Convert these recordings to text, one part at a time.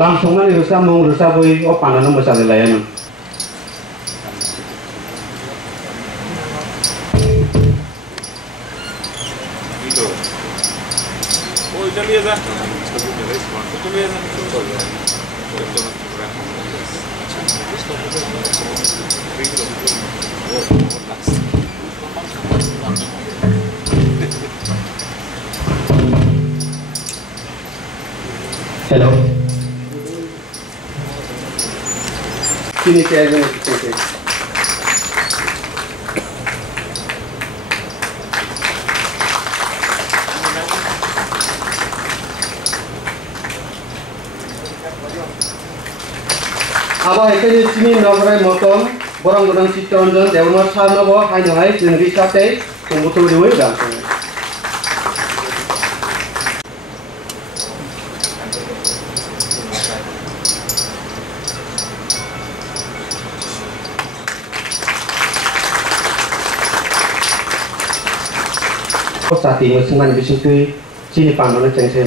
Langsung kan rusak mau rusak boy, oh panas nomor satu layanan. Itu. Oh itu dia dah. Itu dia dah. Hello. Sini saya ingin cek. Apa itu sini norai motor, borang borang si tonjon, dewan sana bawa hanya hai sendiri sate, kumpulan dua dah. Saat ini musim di situ sini pandan cengsen.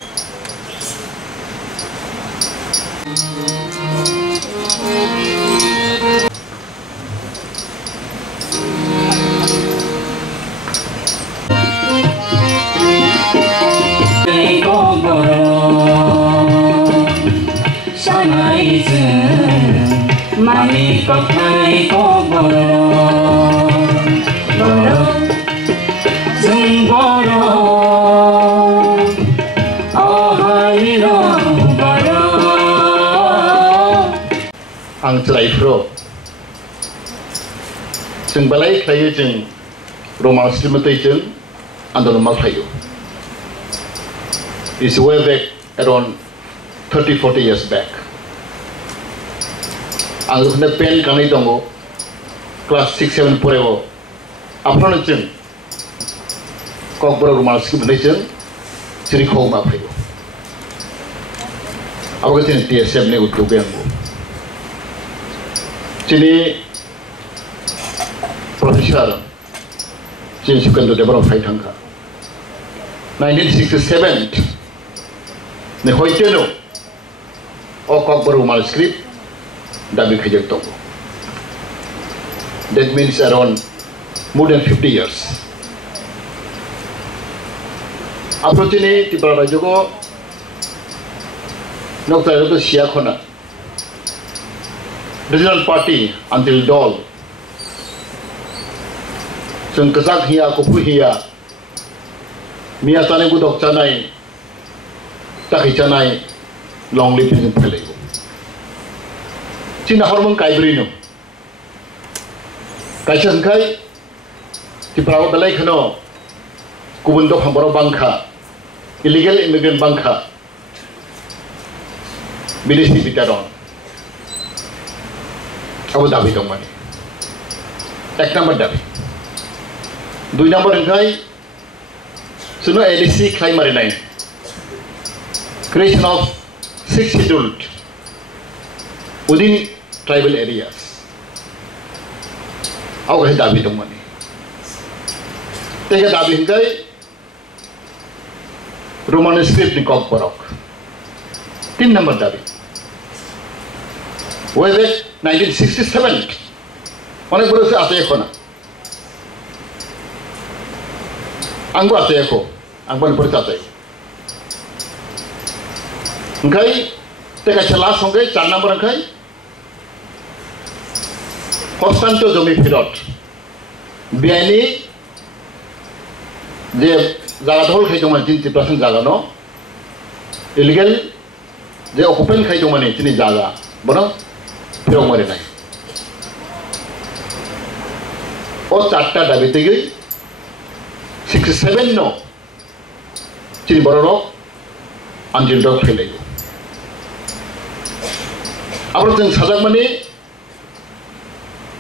Ang celai pro, jeng balai kayu jeng Roman Slimati jeng andal mal kayu. Is way back around 30-40 years back. Ang luhne pen kami tongo class 6-7 porewo. Apron jeng kokborok Roman Slimati jeng ciri kau mal kayu. Apa ketin TSM ne utugan bu. Sini Profesor Jin Sukando Deborah Faitangka 1967 ne hoiteno o kokborok manuscript dabi khajak tongo. That means around more than 50 years. Apro sini tipara rajogo nokta itu siakona regional party until dol. Jeng kesak hiya kupu hiya miatane gudok canai takhi canai long lip jeng pelego. Cina hormon kaibrino. Kaisang kai di perahu balai keno kubundok hambaro bangka illegal immigrant bangka bidesi bitaron. Abu dabi dong mani. Ek number dabi. Dui number engkai suno LC claim mari nai. Creation of 6 scheduled within tribal areas. Aw kai dabi dong mani. Tega dabi engkai Roman script ni kokborok. 3 number dabi. Way back 1967 অনেক বড় আছে এখন আঙ্গু আছে এখন আঙ্গু পরে আছে ওখাই টেকা চলা সঙ্গে 4 নম্বর ওখাই হস্তান্ত জমি ফেরত বিআইনি যে জায়গা দখল খাইদोंमोन 30% জায়গা ন ইলিগেল যে অকুপেন্ট খাইদोंमोन তিনি জায়গা বড় ফেরত মারে নাই ও চারটা দাবিতে গিয়ে 67 নো চিনি বড় আঞ্চল ডক ফেলে আবার जों সাজাক মানে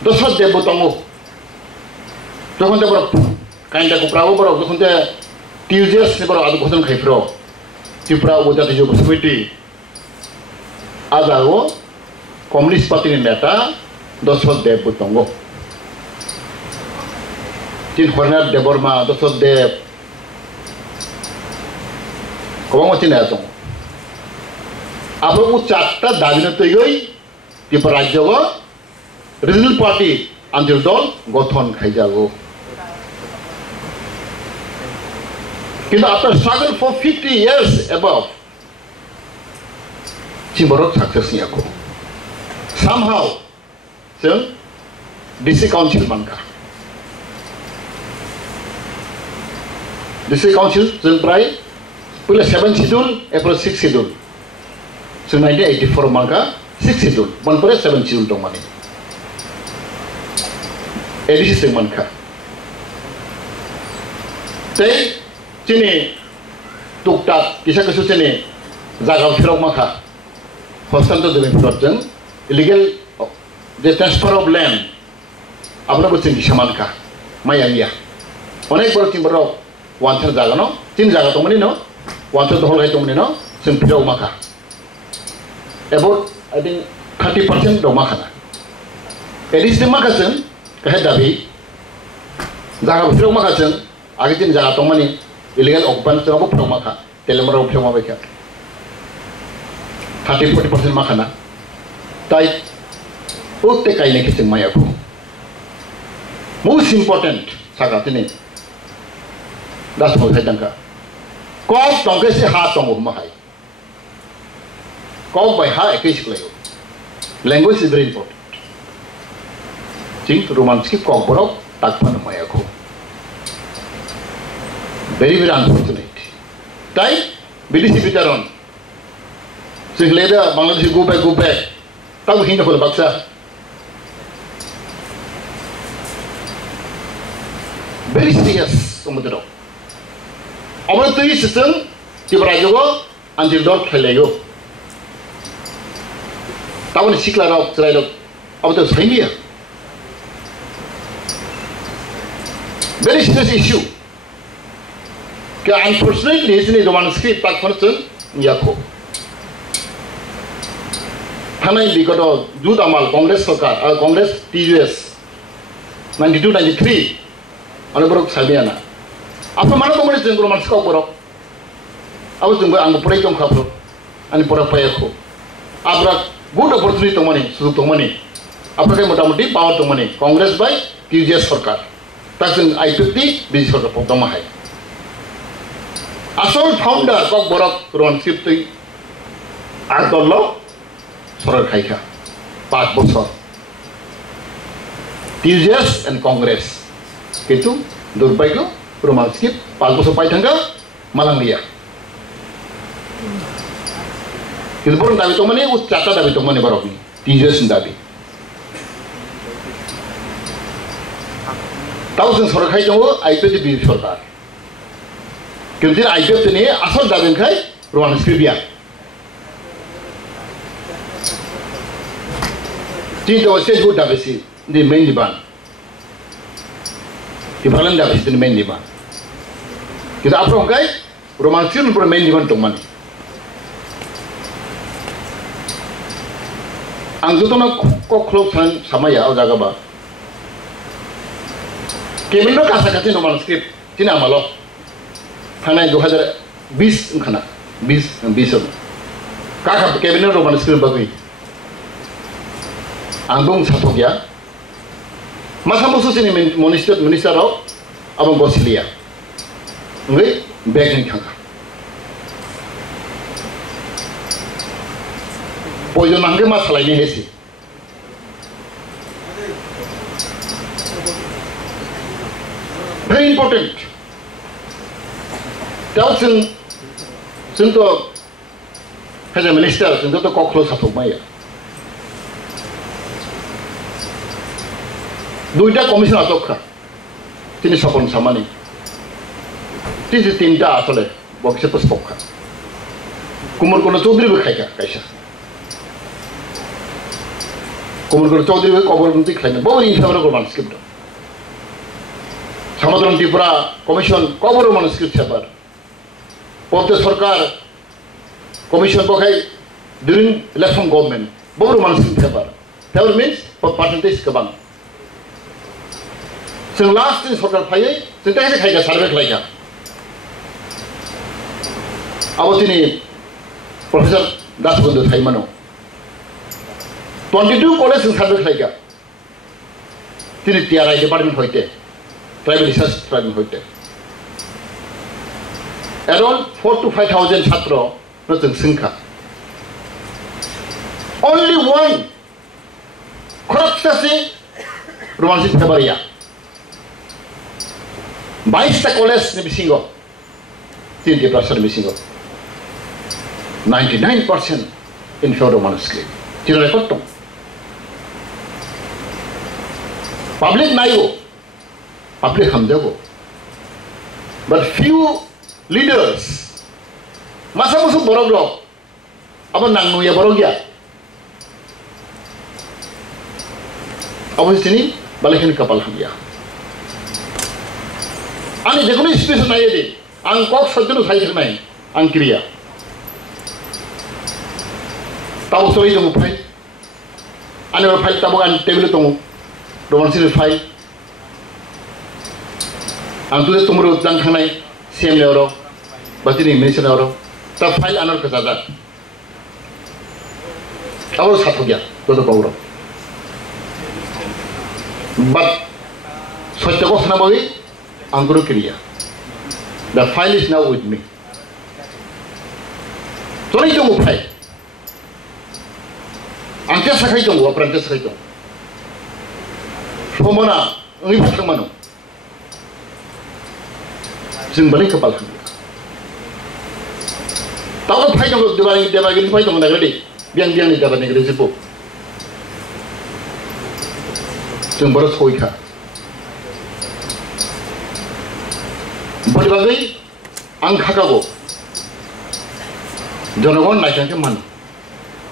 দশর দেব তঙ্গ যখন দেব কাইন্ডা কুপ্রাবো বড় যখন তে টিউজেস বড় আদু ঘটন খাইফ্র ত্রিপুরা উপজাতি যুব সমিতি আজাগো কমিউনিস্ট পার্টির নেতা দশর দেব তঙ্গ Tin Hornat Deborma, Dr. Dev, Komangoti Natung. Apa ucapta davina toigoi tipe rajogo regional party antil dol gothon khaijago. কিন্তু after struggle for 50 years above, Chimborok success niako. Somehow, so DC Council manka. DC Council so pray pula 7 schedule, April 6 schedule. So 1984 manka 6 schedule, one pura 7 schedule dong mani. Edisi se manka. Tay Chini tuktak kisah kasus ini jaga firok maka hostel tu demi firok illegal the transfer of land apna bukan disaman ka mayangya onek baru timberok wancar jaga no tin jaga tu mana no wancar tu holgai tu mana no sem firok maka about I think 30% dong maka na edis di maka sen kahit dabi jaga firok maka sen agi tin jaga tu mana illegal occupants aku pernah makan, telemera pernah makan. 30-40% makan, tapi utte kain ni kisah maya aku. Most important sahaja ini, dah semua saya jangka. Kau tongke se hat tong mahai, kau by hat ekis kelai. Language is very important. Cing romantic kokborok tak pernah maya aku. Very unfortunate. Right? BDC Pitaron. So later, Bangladesh go back. Tahu hinda pula baksa. Very serious. Umutero. Awal tu ini sistem ciparajogo anjir dor khelayo. Tahu ni sikla rau cerai rau. Awal tu sahih. Very serious issue. Unfortunately, ini roman script tak person yako. Hanai dikoto jud amal Congress sarkar, Congress TUS 92-93, ane borok sabiana. Apa mana tu mana jeng roman script borok? Apa jeng anggo proyek tong kapro, ane pora payako. Apa good opportunity tong mani, sudut tong mani. Apa kaya muda-mudi power tong mani, Congress by TUS sarkar. Tak jeng I50 biji sarkar tong mahai. Asal founder kokborok ruang sipti Ardollo Sorar Khaika 5 bosor TUS and Congress itu durbaiko ruang skip 5 bosor pai thangga malang dia itu pun dabi tomane ucata dabi tomane barok ni TUS dabi tahu sen Sorar Khaika ho IPT bi sarkar Kemudian IPF ini asal dalam kai ruang skripia. Tidak wasih juga dapat sih di main diban. Di balan dapat sih di main diban. Kita apa orang kai ruang skripia pun main diban tu mana. Angzu tu nak kok klub sama ya atau jaga bah. Kemudian kasar kasih ruang skrip, cina malu. Hanai 2020 khana 20 kaka cabinet roman script bagui angdong sato gya masa musuh sini minister rao abang boslia ngai bag ni khanga poison mangge mas lain ni hesi very important Tahu sen tu as a minister sen tu koklo satu maya. Duita komisen atok ka. Tini sapon sama ni. Tini tinta asale. Bagi siapa spok ka. Kumur kono Chaudhary berkai ka kaisa. Kumur kono Chaudhary berkobor nanti khai. Bawa ini sama orang manuskrip tu. Sama orang Tripura komisen kobor manuskrip siapa. Pokok sarkar commission pakai during election government baru manuskrip siapa. That means percentage kebang. So last in sarkar payai, sentah se kaya survey kaya. Awak ini Profesor दास बंदो थाइमानो 22 college जों सार्वे खालायगा दिनै टिआरआई department हयते tribal research department हयते around 4,000 to 5,000 छात्र न जों सोंखा only one खरकसासे रुमानसि फेबारिया 22 टा college नि बिसिंगो 30% बिसिंगो 99% in favor of Manuscript. Children record to public nayo, public hamjago. But few leaders, masa musuh borok, apa nangnu ya borok ya? Apa sini balikin kapal hamya. Ani dekho ni space nayo di, angkok sajjano sai nayo, angkriya. Tahu soal itu mufai, ane mufai tahu kan table itu romansi mufai, antu itu tumuru jang kanai CM leoro, berarti ni minister leoro, tapi file anor kesadat, awal satu dia, dua puluh. But soal itu kau sana bagi, angkuru kiriya, the file is now with me. Soal itu mufai. Angkat sakai jong, apa angkat sakai jong? Semua ini pasang mana? Jeng balik kepala. Tahu apa jong dibalik ini apa jong negeri? Biang ni dapat negeri sepuh. Jeng baru soika. Berbagai angka kago. Jonawan naik ke mana?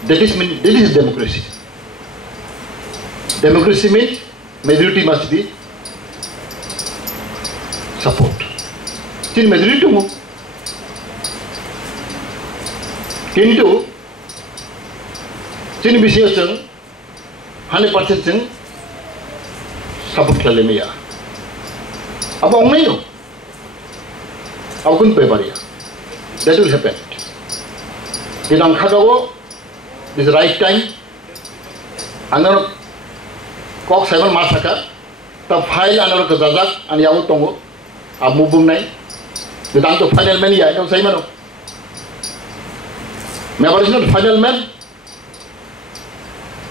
That is democracy. Democracy means majority must be support. Jadi majority tu, kintu, jadi bisa ceng, 100% ceng support kelale meya. Apa orang ni? Apa pun perbaya. That will happen. Kita angkat kago. This right time, another cock 7 massacre, the file another Kazazak and Yavutongo, a moving night. The time to final many, I don't say, Mano. Mevar is not final man.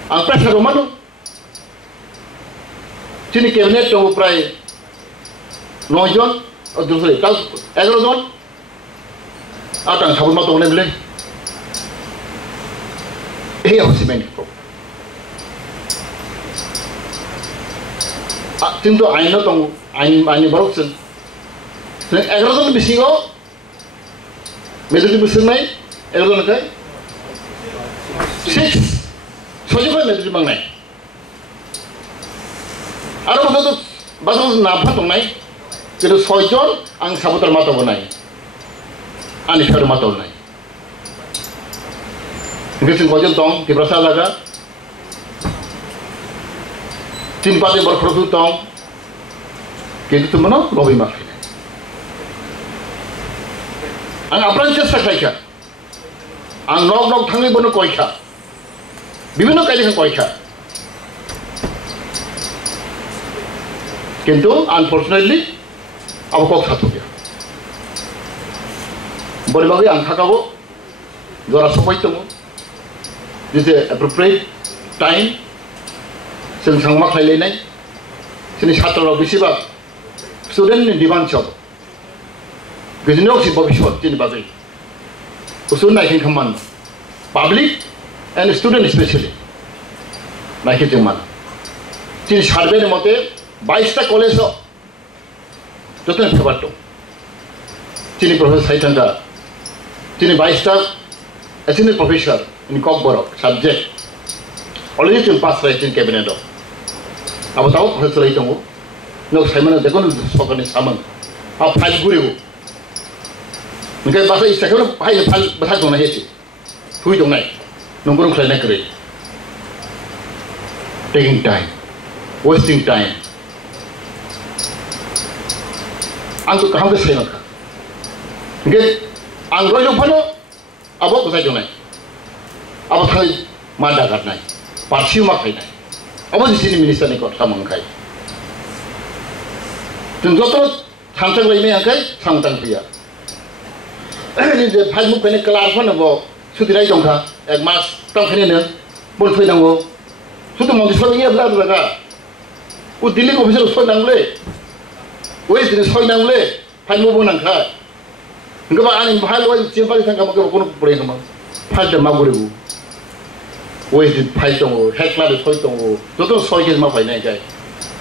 And Pressure Romano Chini cabinet to pray no John or do say, Agrozon out and Sabumato Nebule. He also meant for. Tinto I know I'm Broxon. Agrozon Bisingo, Medri Businay, Agrozon 6. So you can Medri Bangai. I don't know but was Napatonai, there is Sojon and Sabotar Matonai. And if you're Matonai. Mungkin kau tong, di perasa laga, timpa di berkerutu tong, kita tu mana lobi makin. Ang apran cesta kaya, ang nok thangi bono kaya, bibino kaya kan kaya. Kintu unfortunately, aku kok satu dia. Boleh bagi ang kakago, dua rasa apa itu? This is appropriate time. Sing sangmak lain lain. Sini satu orang bisibak. Student ni demand job. Gejinok si babishot jadi bagai. Usun naik keman. Public and student especially. Naik keman. Sini sarbe ni mote 22 ta college so. Jodoh ni kabar tu. Sini professor Saitanda. Sini 22 ta assistant professor in kokborok subject. Already to pass right in cabinet. Apa tahu professor itu mo? No, saya mana dekon sokan ni saman. Apa file guru? Mungkin bahasa Instagram file bahasa tu nahi sih. Hui tu nahi. Nunggu saya nak kerja. Taking time, wasting time. Angku kaham ke saya nak? Mungkin angkoi lu pano, apa bahasa tu nahi? Abo thai mada karnai. Parsiu mak hai nai. Abo disini minister ni kot samang kai. Jeng joto samsang lai me angkai samtang pria. Ni je phai muk kene kelar pun abo sudirai dongkha. Ek mas tang kene ne bol phai dango. Sudah mau disebut ini adalah mereka. Udili official soal nangle, wes jenis soal nangle, hal mau bukan angka. Enggak apa ani hal wes siapa yang sangka mau kono boleh sama. Hal dah mau beribu. Wes di hal tunggu, hal kelar soal tunggu. Jodoh soal kes mau hal ni kai.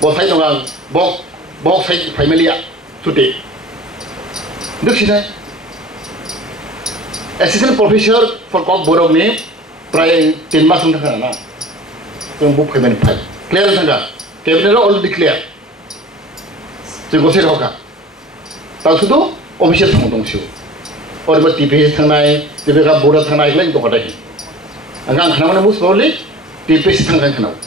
Bos hal tunggu, bos hal family ya, sudah. Duk sih ni. Assistant Professor for kokborok ni, pray 10 mas untuk kana. Yang buku kami file, clear saja. Cabinet already clear. Jadi gosir hoka. Tahu sudah, official semua dongsiu. Orang buat TPS thangai, TPS borat thangai lagi tu kata ini. Angkat kenapa ni mus boleh? TPS thangai kenapa?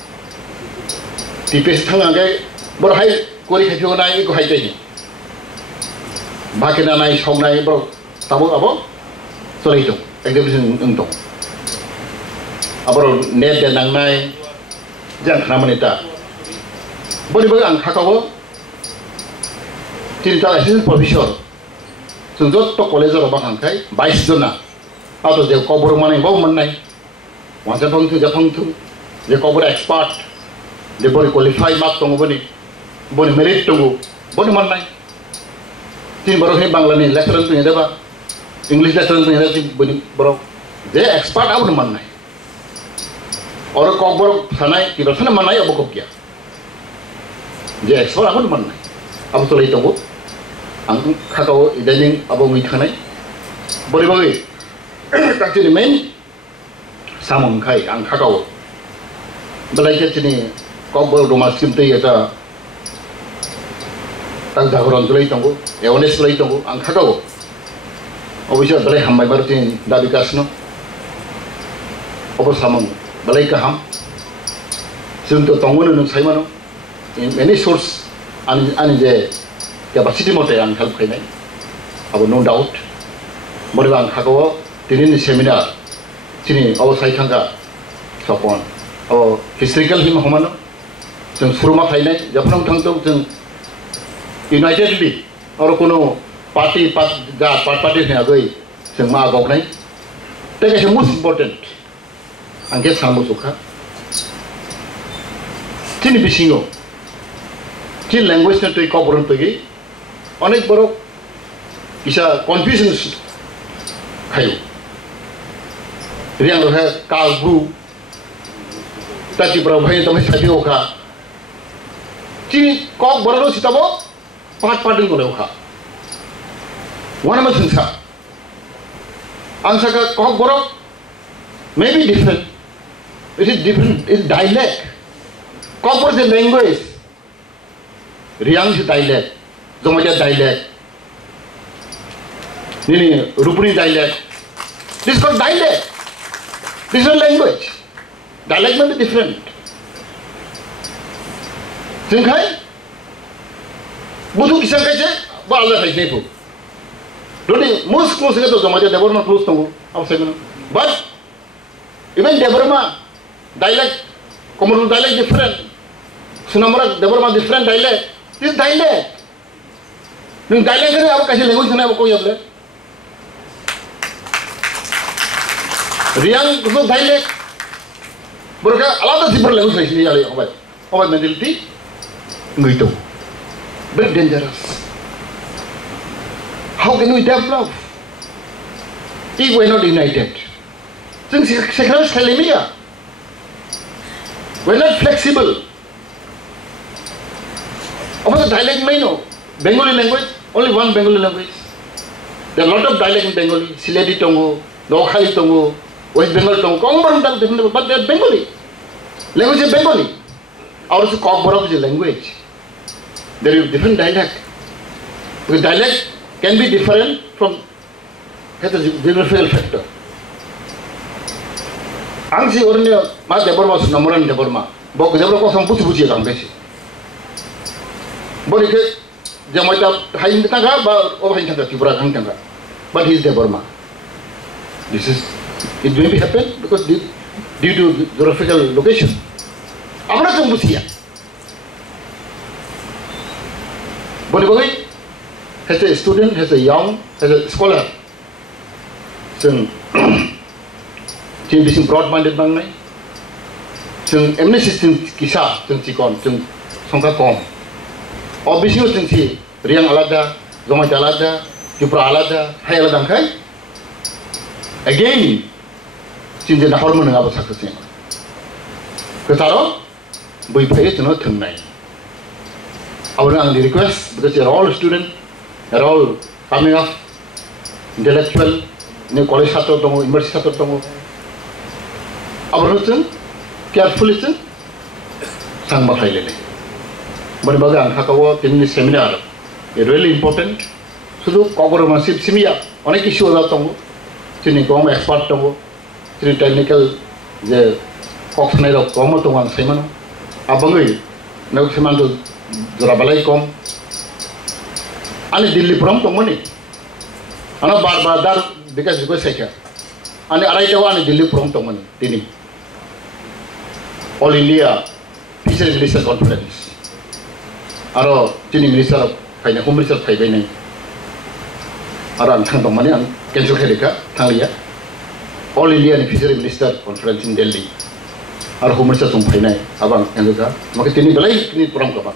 TPS thangai, berhai kori kajian naik ko hai tadi. Bahagian naik, shop naik, bro. Tahu apa? Soal itu, exhibition untuk. Apa net dan nang naik. Jangan kenapa ni tak? Boleh ang kakao, cerita assistant professor. Sejauh tu college orang angkai, 22 jona. Atau dia kokborok mana yang bawa mana? Macam Jepang tu, dia kokborok expert. Dia boleh qualify mak tunggu boleh merit tunggu, boleh mana? Jadi baru ni Bangla ni lecturer tu ni apa? English lecturer tu ni ada boleh baru. Dia expert apa mana? Orang kokborok sana, kita sana mana ya bokok dia. Dia expert apa mana? Apa tu lagi tunggu? Angku kakao idaining apa mungkin ni? Boleh bagi. Tak jadi main sama mungkai ang kakao. Belajar jadi kokborok rumah simti ada tak jagoran tu lagi tunggu. Awareness lagi tunggu ang kakao. Obisya belajar hambai baru jadi dah dikasno. Apa sama? Balai kaham, sebentar tanggungan untuk saya mana, any source, ane je capacity mote yang help kena, abo no doubt, boleh bang kagawa, tinin seminar, sini awak saya kanga, sapon, abo historical hima humano, jeng suruma kena, jangan tang tu jeng unitedly, orang kuno party ni agoi, jeng ma agak ni, tapi yang most important. Angkat sama suka. Cini bisingo. Cini language na tu kokborok tu gi. Anek borok bisa confusion kayu. Riang rohe kalbu. Tadi berapa hari tamai sahaja oka. Cini kokborok si tabo part ding boleh oka. Wana macam sa. Angsa ka kokborok maybe different. It is different, it's dialect. Kokborok is language. Riang is dialect. Jamatia dialect. Ini Rupuni dialect. This is called dialect. This is a language. Dialect may be different. Singkai? Butuh kisah kaca, balas kaca itu. Jadi most close itu Jamatia Deborma close tunggu. Apa saya bilang? But even Deborma dialect, common dialect different. Sunamara Deborma different dialect. This dialect. Nung dialect ni apa kasih language ni apa kau yang boleh? Riang itu dialect. Berkat alat tu super language ni ada apa? Apa mentality? Gitu. Very dangerous. How can we develop if we are not united?ซึ่งsekarang sekali ni ya, we are not flexible. Apa tu dialect main? Bengali language, only one Bengali language. There are a lot of dialect in Bengali. Sileti tongo, Noakhali tongo, West Bengal tongo. Common tongue different, but they are Bengali. Language is Bengali. Also, kokborok is a language. There is different dialect. Because dialect can be different from geographical factor. Angsi orangnya, mas Deborma namuran Deborma. Bok Deborma kau sampai puji orang besi. Boleh ke Jamatia hain tangga, bah hain tangga Tripura hain tangga. But he is Deborma. This is it may be happen because due to geographical location. Amra jeng busia. Boleh boleh. As a student, as a young, as a scholar, jeng jeng bising broad-minded bang nai. Jeng amnesis jeng kisah jeng cikon jeng songka kom. Obviously jeng si riang alada, Jamatia alada, Jupra alada, hai alada kai. Again, jeng jeng hormon ngapa sakit jeng. Ketaro, bui pay jeno thunai. Our request, because you're all students, you're all coming up, intellectual, new college sato tongo, university sato tongo. Our reason, carefully sen, sang bakai lele. Bani baga angkakawa ini seminar, it's really important. Sudah kokborok masih simia, onek isu ada tongo, sini kaum expert tongo, sini technical, je Koknarakha kaum tongo ang semano, abangai, nak semano Jurabalai kom, ane Delhi prom tong mani, ana bar dar because juga saya, ane arai tahu ane Delhi prom tong mani, tini, All India Fisheries Minister Conference, aro tini minister kayaknya home minister kayak ini, aran tang tong mani ang cancel kerja, tang liya, All India Fisheries Minister Conference in Delhi, aro home minister tong kayak ini, abang cancel kerja, maka tini balai tini prom kapan.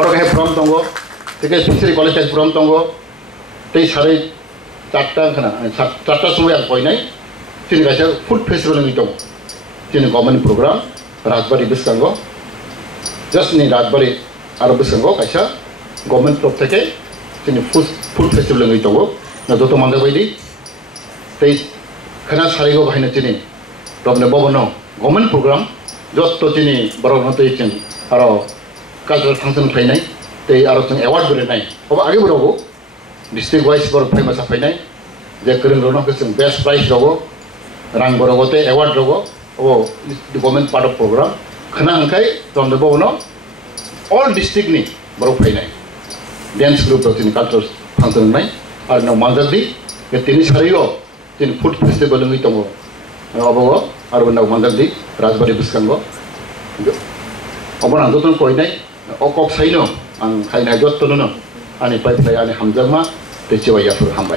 Orang kaya prom tunggu, tiga fishery college kaya prom tunggu, tei sari charta kena, charta semua yang poin ini, sini kaya food festival yang itu, sini government program, Rajbari besanggo, just ni Rajbari Arab besanggo kaya government prop teke, sini food festival yang itu, na doto manda bayi, tei kena sari go bahina sini, government bawa government program, jod to sini baru nanti sini. Aro cultural function fainai, tei aro teng award berenai. Oba age berogo, district wise baru famous fainai. Je kering rono keseng best prize rogo, rang berogo te award rogo. Oh, the government part of program. Kena angkai, tom debo no. All district ni baru fainai. Dance group to tini cultural function nai. Aro no manjadi, ke tini sariyo, tini food festival ngi tongo. Oba aro no manjadi, Rajbari biskango. Obat antutan koi nai, okok saino, ang kainai jot tu nono, ane pai pai ane hamjama, teciwa ya fur hambai.